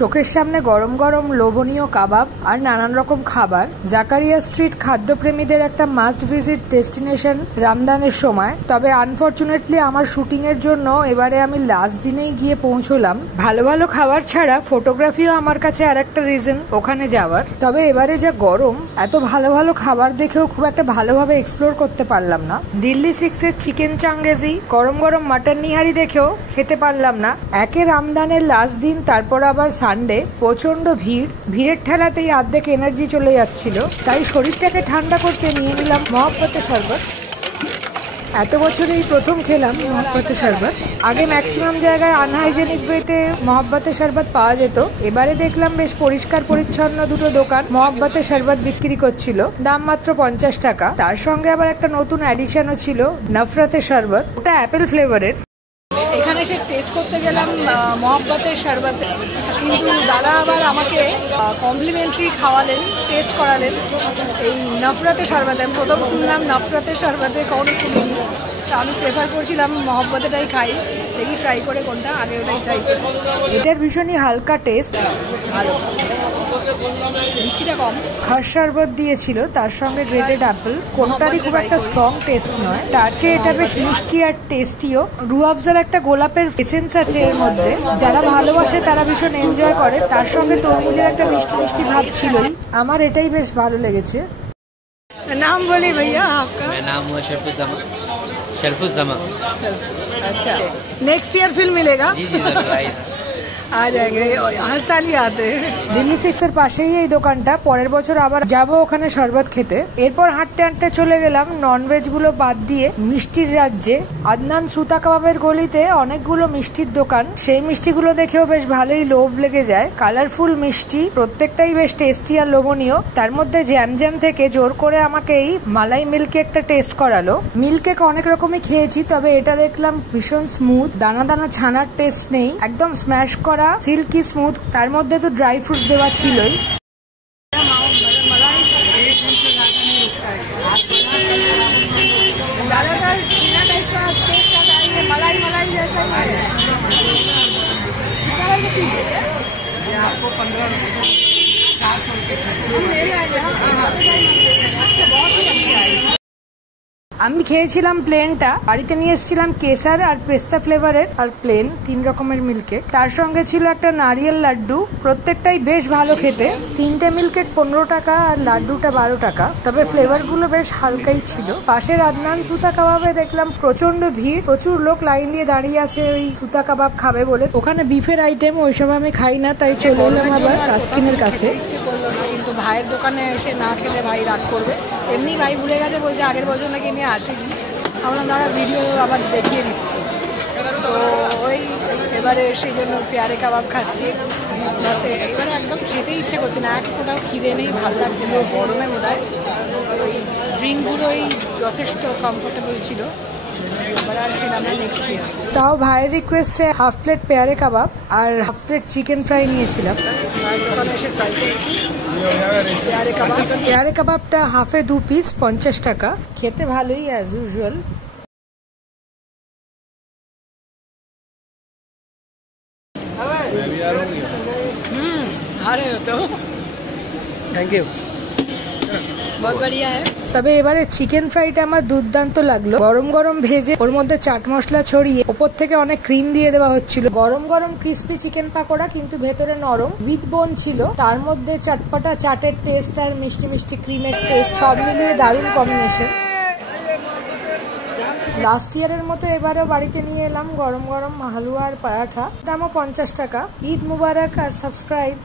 চোখের সামনে গরম গরম লোভনীয় কাবাব আর নানান রকম খাবার। জাকারিয়া স্ট্রিট খাদ্যপ্রেমীদের একটা মাস্ট ভিজিট ডেস্টিনেশন রামদানের সময়। তবে আনফরচুনেটলি আমার শুটিং এর জন্য এবারে আমি লাস্ট দিনেই গিয়ে পৌঁছলাম। ভালো ভালো খাবার ছাড়া ফটোগ্রাফিও আমার কাছে আর একটা রিজন ওখানে যাওয়ার। তবে এবারে যা গরম, এত ভালো ভালো খাবার দেখেও খুব একটা ভালোভাবে এক্সপ্লোর করতে পারলাম না। দিল্লি 6 এর চিকেন চাঙ্গেজি, গরম গরম মাটন নিহারি দেখেও খেতে পারলাম না। একে রামদানের লাস্ট দিন, তারপর আবার সানডে, প্রচন্ড ভিড়ের ঠেলাতেই অর্ধেক এনার্জি চলে যাচ্ছিল। তাই শরীরটাকে ঠান্ডা করতে নিয়ে নিলাম মহব্বতের শরবত। এত বছরে এই প্রথম খেলাম মহব্বতের শরবত। আগে ম্যাক্সিমাম জায়গায় আনহাইজেনিক ওয়েতে মহব্বতের শরবত পাওয়া যেত। এবারে দেখলাম বেশ পরিষ্কার পরিচ্ছন্ন দুটো দোকান মহব্বতের শরবত বিক্রি করছিল, দাম মাত্র 50 টাকা। তার সঙ্গে আবার একটা নতুন অ্যাডিশনও ছিল, নফরতের শরবত, ওটা অ্যাপেল ফ্লেভারের। এখানে এসে টেস্ট করতে গেলাম মহব্বতের শরবত, কিন্তু দাদা আবার আমাকে কমপ্লিমেন্টারি খাওয়ালেন, টেস্ট করালেন এই নফরতের শরবতে। আমি প্রথম শুনলাম নফরতের শরবতে, কখনো শুনিনি। তো আমি প্রেফার করছিলাম মহব্বতেটাই খাই, দেখি ট্রাই করে কোনটা, আগে ওটাই ট্রাই করি। এটার ভীষণই হালকা টেস্ট, ভালো, মিষ্টিটা কম। খাস শরবত দিয়েছিল, তার সঙ্গে গ্রেটেড অ্যাপেল, কোনটারই খুব একটা স্ট্রং টেস্ট নয়। তার চেয়ে এটা বেশ মিষ্টি আর টেস্টিও। রুয়াবজার একটা গোলাপের এসেন্স আছে এর মধ্যে, যারা ভালোবাসে তারা ভীষণ এনজয় করে। তার সঙ্গে তরমুজের একটা মিষ্টি মিষ্টি ভাব ছিলই। আমার এটাই বেশ ভালো লেগেছে। নাম বলি ভাইয়া আপকা? নাম हुआ शरफुज़्ज़मा। अच्छा, नेक्स्ट ईयर फिल्म मिलेगा? जी जी जरूर आइए। आ जाएंगे, हर साल ही आते हैं। দিল্লি 6 এর পাশেই এই দোকানটা। পরের বছর আবার যাবো ওখানে শরবত খেতে। এরপর হাঁটতে হাঁটতে চলে গেলাম ননভেজ গুলো বাদ দিয়ে মিষ্টির রাজ্যে। আদনান সুতা কাবাবের গলিতে অনেকগুলো মিষ্টির দোকান। সেই মিষ্টিগুলো দেখেও বেশ ভালোই লোভ লেগে যায়। কালারফুল মিষ্টি, প্রত্যেকটাই বেশ টেস্টি আর লোভনীয়। তার মধ্যে জ্যাম থেকে জোর করে আমাকে এই মালাই মিল্ক কেকটা টেস্ট করালো। মিল্ক কেক অনেক রকমই খেয়েছি, তবে এটা দেখলাম ভীষণ স্মুথ, দানা দানা ছানার টেস্ট নেই, একদম স্ম্যাশ করা, সিল্কি স্মুথ। তার মধ্যে তো ড্রাই ফ্রুটস দেওয়া ছিলই। আমি খেয়েছিলাম প্লেনটা, বাড়িতে নিয়ে এসেছিলাম কেসার আর পেস্তা ফ্লেভারের আর প্লেন, 3 রকমের মিল্ক কেক। তার সঙ্গে ছিল একটা নারিয়েল লাড্ডু, প্রত্যেকটাই বেশ ভালো খেতে। 3টে মিল্ক কেক 15 টাকা আর লাড্ডুটা 12 টাকা, তবে ফ্লেভার গুলো বেশ হালকাই ছিল। পাশের আদনান সুতা কাবাবে দেখলাম প্রচন্ড ভিড়, প্রচুর লোক লাইন দিয়ে দাঁড়িয়ে আছে ওই সুতা কাবাব খাবে বলে। ওখানে বিফের আইটেম, ওইসব আমি খাই না, তাই চলে এলাম আবার কাস্কিনের কাছে। কিন্তু ভাইয়ের দোকানে এসে না খেলে ভাই রাগ করবে। এমনি ভাই ভুলে গেছে, বলছে আগের বছর নাকি নিয়ে আসেনি। আমরা দাঁড়া ভিডিও আবার দেখিয়ে দিচ্ছি। তো ওই এবারে সেই জন্য পেয়ারে কাবাব খাচ্ছি। এবারে একদম খেতে ইচ্ছে করছে না, এক ফোটাও খিদে নেই, ভালো লাগছে না, গরমে বোধ হয়। ওই ড্রিঙ্কগুলোই যথেষ্ট কমফোর্টেবল ছিল। তাও ভাইয়ের রিকোয়েস্টে হাফ প্লেট পেয়ারে কাবাব আর হাফ প্লেট চিকেন ফ্রাই নিয়েছিলাম। পেয়ারে কাবাবটা হাফে 2 পিস, 50 টাকা। খেতে ভালোই অ্যাজ ইউজুয়াল। थैंक यू, बहुत बढ़िया है। তবে এবারে চিকেন ফ্রাইটা আমার দুর্দান্ত লাগলো। গরম গরম ভেজে ওর মধ্যে চাট মশলা ছড়িয়ে ওপর থেকে অনেক ক্রিম দিয়ে দেওয়া হচ্ছিল। গরম গরম ক্রিস্পি চিকেন পাকোড়া, কিন্তু ভেতরে নরম, উইথ বোন ছিল। তার মধ্যে চটপটা চাটের টেস্ট আর মিষ্টি মিষ্টি ক্রিমের টেস্ট, সব মিলিয়ে দারুণ কম্বিনেশন। লাস্ট ইয়ারের মতো এবারেও বাড়িতে নিয়ে এলাম গরম গরম হালুয়া আর পরাঠা, দামও 50 টাকা। ঈদ মুবারক আর সাবস্ক্রাইব।